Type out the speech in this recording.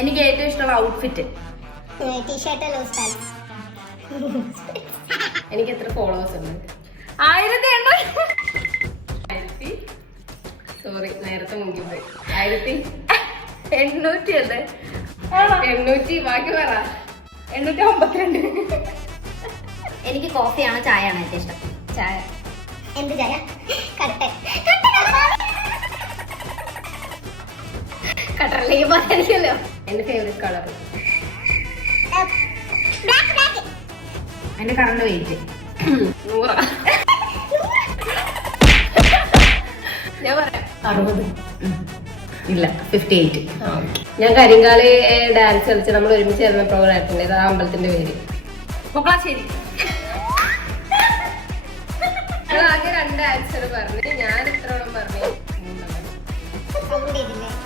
എനിക്ക് ഏറ്റവും ഇഷ്ടമുള്ള ഔട്ട്ഫിറ്റ് ടീഷർട്ട് ലൂസ് പാൻറ്. എനിക്ക് എത്ര ഫോളോവേഴ്സ് ഉണ്ട്? 1800. സോറി, നേരത്തെ മുങ്ങിപ്പോയി. 1800 അല്ലേ? 800. ബാക്കി പറ. 852. എനിക്ക് കോഫിയാണോ ചായയാണോ ഏറ്റവും ഇഷ്ടം? ചായ. എന്ത് ചായ? കട്ടൻ. കട്ടറിലേക്ക് പറയാനില്ലല്ലോ. എന്റെ ഫേവറേറ്റ് കളർ. Black black. എന്റെ കറണ്ട് വെയിറ്റ് 100. ഞാൻ പറയാം 60. ഇല്ല, 58. ഞാൻ കരിങ്കാളി ഡാൻസ് കളിച്ച് നമ്മൾ ഒരുമിച്ച് ചേർന്ന പ്രോഗ്രാം ആ അമ്പലത്തിന്റെ പേര് പൊക്കളാശ്ശേരി. ആകെ 2 ആൻസർ പറഞ്ഞു. ഞാൻ എത്ര പറഞ്ഞു? 3.